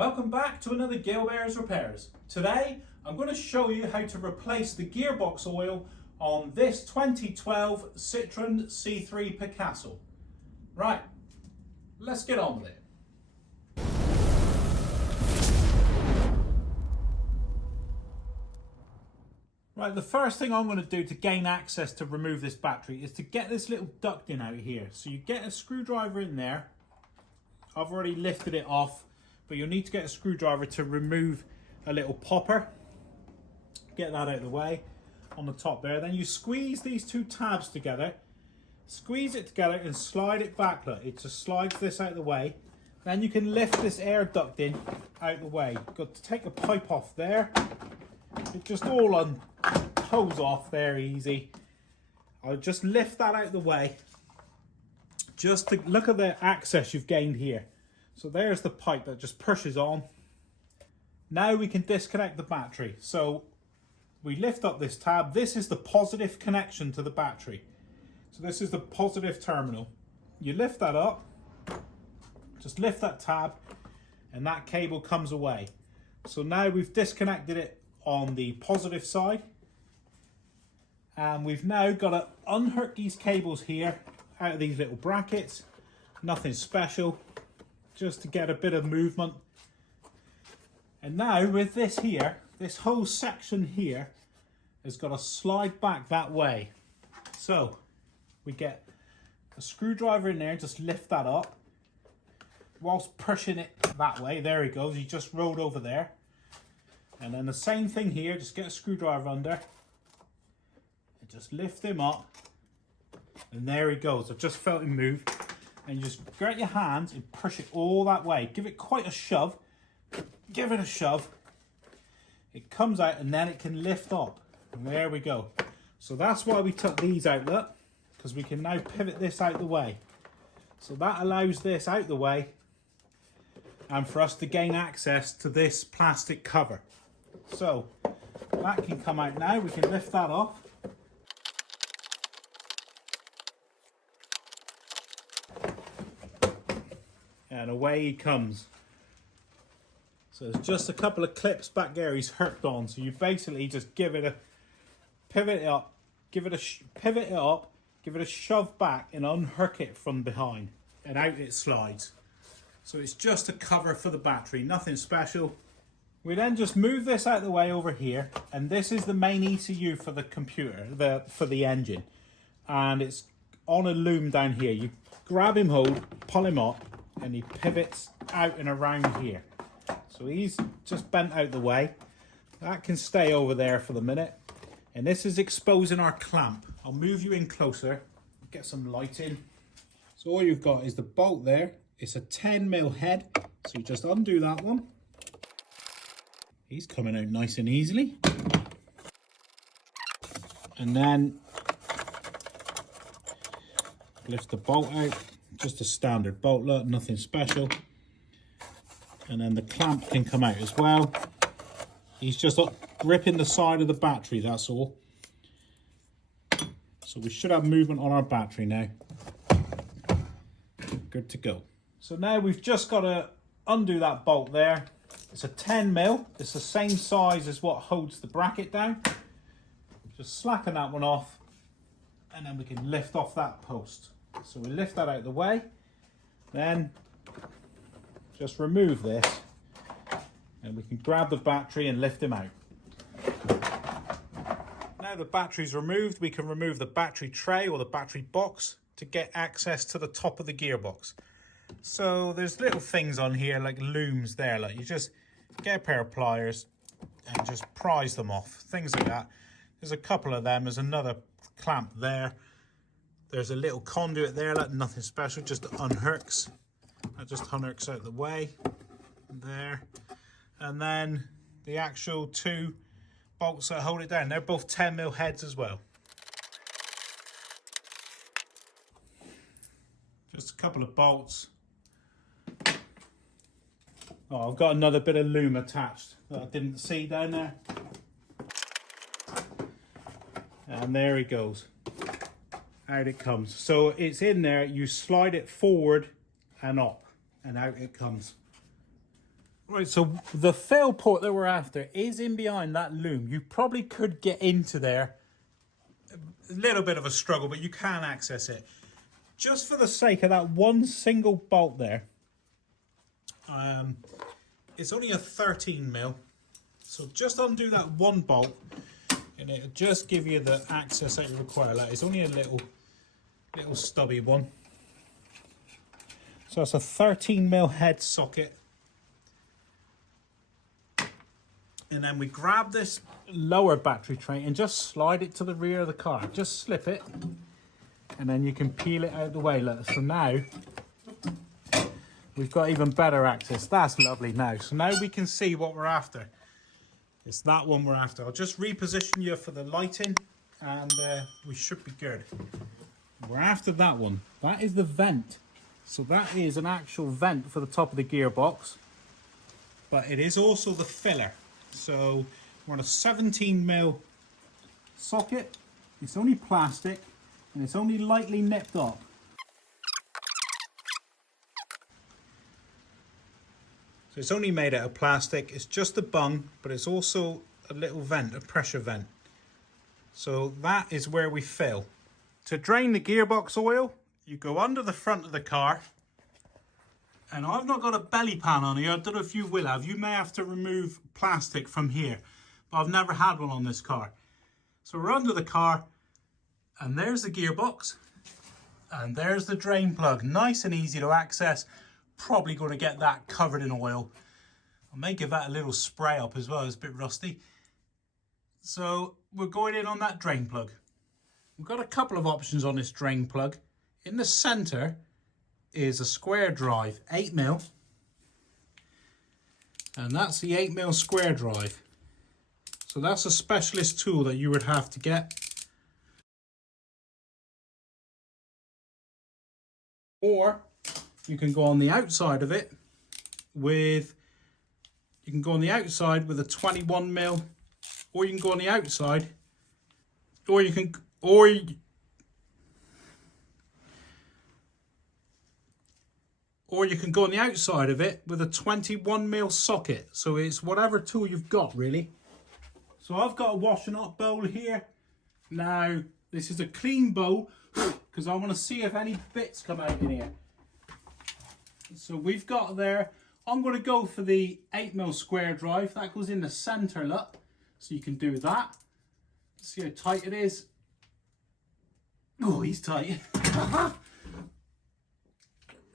Welcome back to another Gilbert's Repairs. Today I'm going to show you how to replace the gearbox oil on this 2012 Citroen C3 Picasso. Right, let's get on with it. Right, the first thing I'm going to do to gain access to remove this battery is to get this little duct in out here. So you get a screwdriver in there. I've already lifted it off, but you'll need to get a screwdriver to remove a little popper. Get that out of the way on the top there. Then you squeeze these two tabs together. Squeeze it together and slide it back. Look, it just slides this out of the way. Then you can lift this air duct in out of the way. You've got to take a pipe off there. It just all pulls off there easy. I'll just lift that out of the way. Just to look at the access you've gained here. So there's the pipe that just pushes on. Now we can disconnect the battery. So we lift up this tab. This is the positive connection to the battery. So this is the positive terminal. You lift that up, just lift that tab, and that cable comes away. So now we've disconnected it on the positive side. And we've now got to unhook these cables here out of these little brackets. Nothing special, just to get a bit of movement. And now with this here, this whole section here has got to slide back that way. So we get a screwdriver in there, just lift that up whilst pushing it that way. There he goes, he just rolled over there. And then the same thing here, just get a screwdriver under and just lift him up. And there he goes. I just felt him move. And you just grab your hands and push it all that way. Give it quite a shove. Give it a shove. It comes out and then it can lift up. And there we go. So that's why we took these out, look. Because we can now pivot this out the way. So that allows this out the way. And for us to gain access to this plastic cover. So that can come out now. We can lift that off. And away he comes. So there's just a couple of clips back there he's hooked on. So you basically just give it a pivot it up, pivot it up, give it a shove back and unhook it from behind. And out it slides. So it's just a cover for the battery, nothing special. We then just move this out of the way over here. And this is the main ECU for the computer, for the engine. And it's on a loom down here. You grab him hold, pull him up, and he pivots out and around here. So he's just bent out the way. That can stay over there for the minute. And this is exposing our clamp. I'll move you in closer, get some light in. So all you've got is the bolt there. It's a 10mm head. So you just undo that one. He's coming out nice and easily. And then lift the bolt out. Just a standard bolt, look, nothing special. And then the clamp can come out as well. He's just gripping the side of the battery, that's all. So we should have movement on our battery now. Good to go. So now we've just got to undo that bolt there. It's a 10mm. It's the same size as what holds the bracket down. Just slacken that one off. And then we can lift off that post. So we lift that out of the way, then just remove this and we can grab the battery and lift him out. Now the battery's removed, we can remove the battery tray or the battery box to get access to the top of the gearbox. So there's little things on here like looms there, like you just get a pair of pliers and just prise them off, things like that. There's a couple of them, there's another clamp there. There's a little conduit there, like nothing special, just unhooks. That just unhooks out the way, there. And then the actual two bolts that hold it down, they're both 10mm heads as well. Just a couple of bolts. Oh, I've got another bit of loom attached that I didn't see down there. And there he goes. Out it comes. So it's in there, you slide it forward and up and out it comes. Right, so the fail port that we're after is in behind that loom. You probably could get into there. A little bit of a struggle, but you can access it. Just for the sake of that one single bolt there, it's only a 13mm. So just undo that one bolt and it'll just give you the access that you require. Like, it's only a little stubby one. So it's a 13mm head socket. And then we grab this lower battery tray and just slide it to the rear of the car. Just slip it and then you can peel it out of the way. Look, so now we've got even better access. That's lovely now. So now we can see what we're after. It's that one we're after. I'll just reposition you for the lighting and we should be good. We're after that one. That is the vent. So that is an actual vent for the top of the gearbox. But it is also the filler. So we're on a 17mm socket. It's only plastic and it's only lightly nipped up. So it's only made out of plastic. It's just a bung, but it's also a little vent, a pressure vent. So that is where we fill. To drain the gearbox oil, you go under the front of the car. And I've not got a belly pan on here. I don't know if you will have. You may have to remove plastic from here. But I've never had one on this car. So we're under the car. And there's the gearbox. And there's the drain plug. Nice and easy to access. Probably going to get that covered in oil. I may give that a little spray up as well. It's a bit rusty. So we're going in on that drain plug. We've got a couple of options on this drain plug. In the centre is a square drive, 8mm, and that's the 8mm square drive. So that's a specialist tool that you would have to get. Or you can go on the outside of it with, you can go on the outside with a 21mm, or you can go on the outside, or you can, or you can go on the outside of it with a 21mm socket. So it's whatever tool you've got, really. So I've got a washing up bowl here. Now, this is a clean bowl because I want to see if any bits come out in here. So we've got there, I'm going to go for the 8mm square drive. That goes in the center, look. So you can do that. See how tight it is. Oh, he's tight.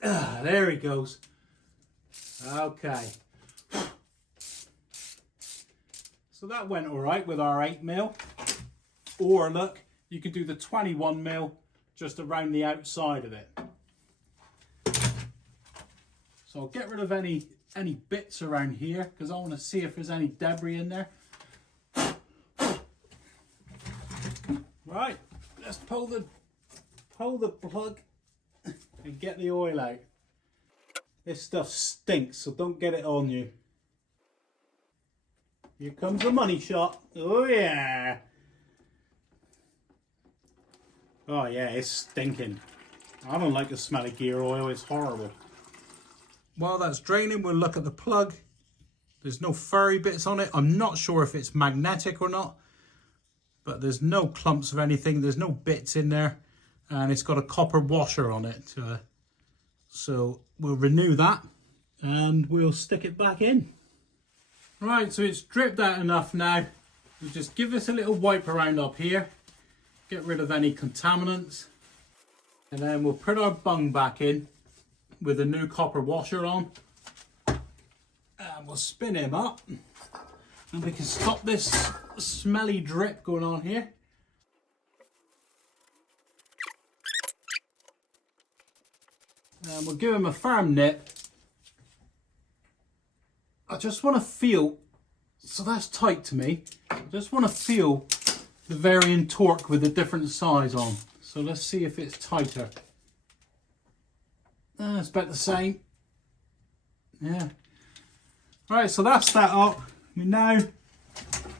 There he goes. Okay. So that went all right with our 8mm. Or look, you could do the 21mm just around the outside of it. So I'll get rid of any bits around here because I want to see if there's any debris in there. Right, let's pull the plug and get the oil out. This stuff stinks, so don't get it on you. Here comes the money shot. Oh yeah. Oh yeah, it's stinking. I don't like the smell of gear oil, it's horrible. While that's draining, we'll look at the plug. There's no furry bits on it. I'm not sure if it's magnetic or not, but there's no clumps of anything. There's no bits in there. And it's got a copper washer on it. So we'll renew that and we'll stick it back in. Right, so it's dripped out enough now. We'll just give this a little wipe around up here. Get rid of any contaminants. And then we'll put our bung back in with a new copper washer on. And we'll spin him up. And we can stop this smelly drip going on here. And we'll give him a firm nip. I just want to feel, so that's tight to me. I just want to feel the varying torque with the different size on. So let's see if it's tighter. It's about the same. Yeah. Right, so that's that up. We now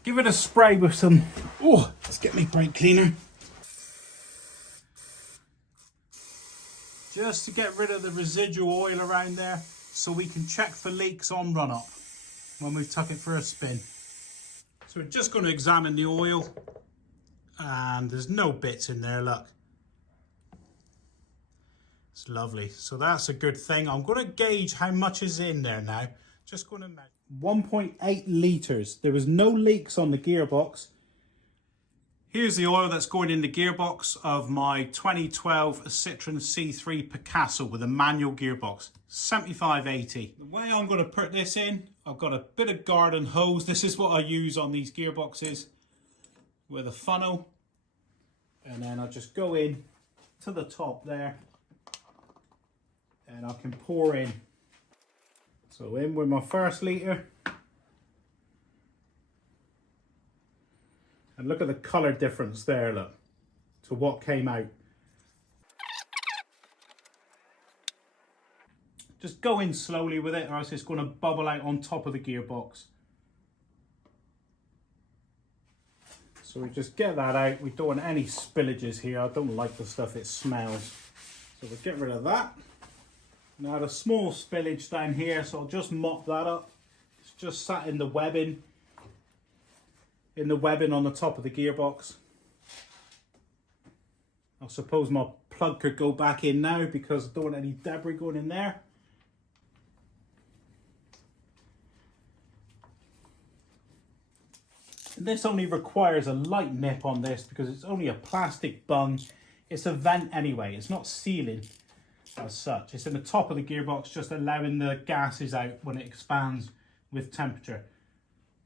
give it a spray with some, oh, let's get my brake cleaner. Just to get rid of the residual oil around there so we can check for leaks on run up. when we've took it for a spin. So we're just going to examine the oil, and there's no bits in there, look. It's lovely. So that's a good thing. I'm going to gauge how much is in there now. Just going to measure. 1.8 litres. There was no leaks on the gearbox. Here's the oil that's going in the gearbox of my 2012 Citroen C3 Picasso with a manual gearbox, 7580. The way I'm going to put this in, I've got a bit of garden hose. This is what I use on these gearboxes with a funnel. And then I'll just go in to the top there and I can pour in. So in with my first litre. And look at the colour difference there, look, to what came out. Just go in slowly with it or else it's going to bubble out on top of the gearbox. So we just get that out. We don't want any spillages here. I don't like the stuff, it smells. So we'll get rid of that. Now the small spillage down here, so I'll just mop that up. It's just sat in the webbing. On the top of the gearbox. I suppose my plug could go back in now because I don't want any debris going in there. And this only requires a light nip on this because it's only a plastic bung. It's a vent anyway, it's not sealing as such. It's in the top of the gearbox, just allowing the gases out when it expands with temperature.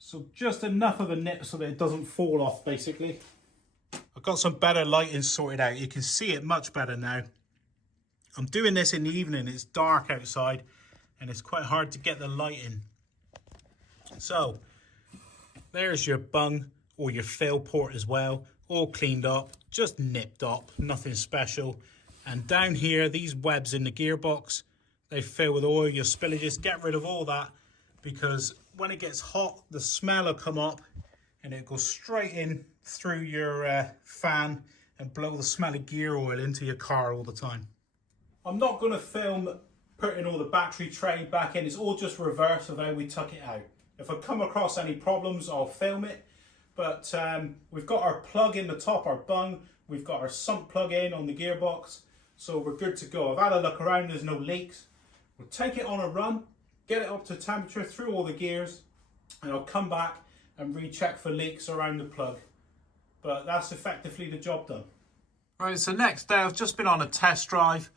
So just enough of a nip so that it doesn't fall off, basically. I've got some better lighting sorted out. You can see it much better now. I'm doing this in the evening. It's dark outside and it's quite hard to get the light in. So there's your bung or your fill port as well. All cleaned up, just nipped up, nothing special. And down here, these webs in the gearbox, they fill with oil, your spillages. Get rid of all that because when it gets hot, the smell will come up and it goes straight in through your fan and blow the smelly gear oil into your car all the time. I'm not going to film putting all the battery tray back in. It's all just reverse of how we took it out. If I come across any problems, I'll film it. But we've got our plug in the top, our bung. We've got our sump plug in on the gearbox. So we're good to go. I've had a look around, there's no leaks. We'll take it on a run, get it up to temperature through all the gears, and I'll come back and recheck for leaks around the plug. But that's effectively the job done. Right, so next day I've just been on a test drive.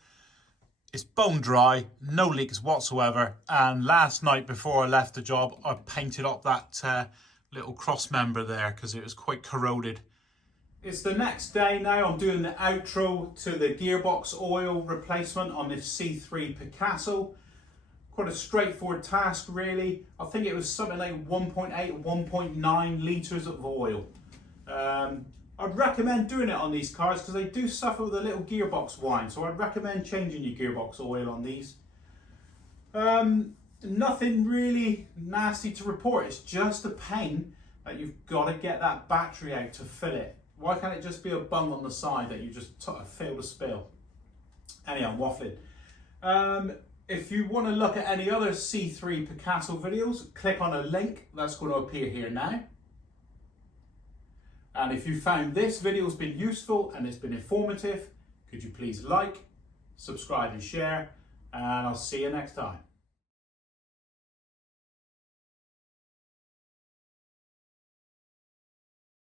It's bone dry, no leaks whatsoever. And last night before I left the job, I painted up that little cross member there because it was quite corroded. It's the next day now. I'm doing the outro to the gearbox oil replacement on this C3 Picasso. Quite a straightforward task really. I think it was something like 1.8, 1.9 litres of oil. I'd recommend doing it on these cars because they do suffer with a little gearbox whine. So I'd recommend changing your gearbox oil on these. Nothing really nasty to report. It's just a pain that you've got to get that battery out to fill it. Why can't it just be a bung on the side that you just fail to spill? Anyhow, I'm waffling. If you want to look at any other C3 Picasso videos, click on a link that's going to appear here now. And if you found this video has been useful and it's been informative, could you please like, subscribe and share, and I'll see you next time.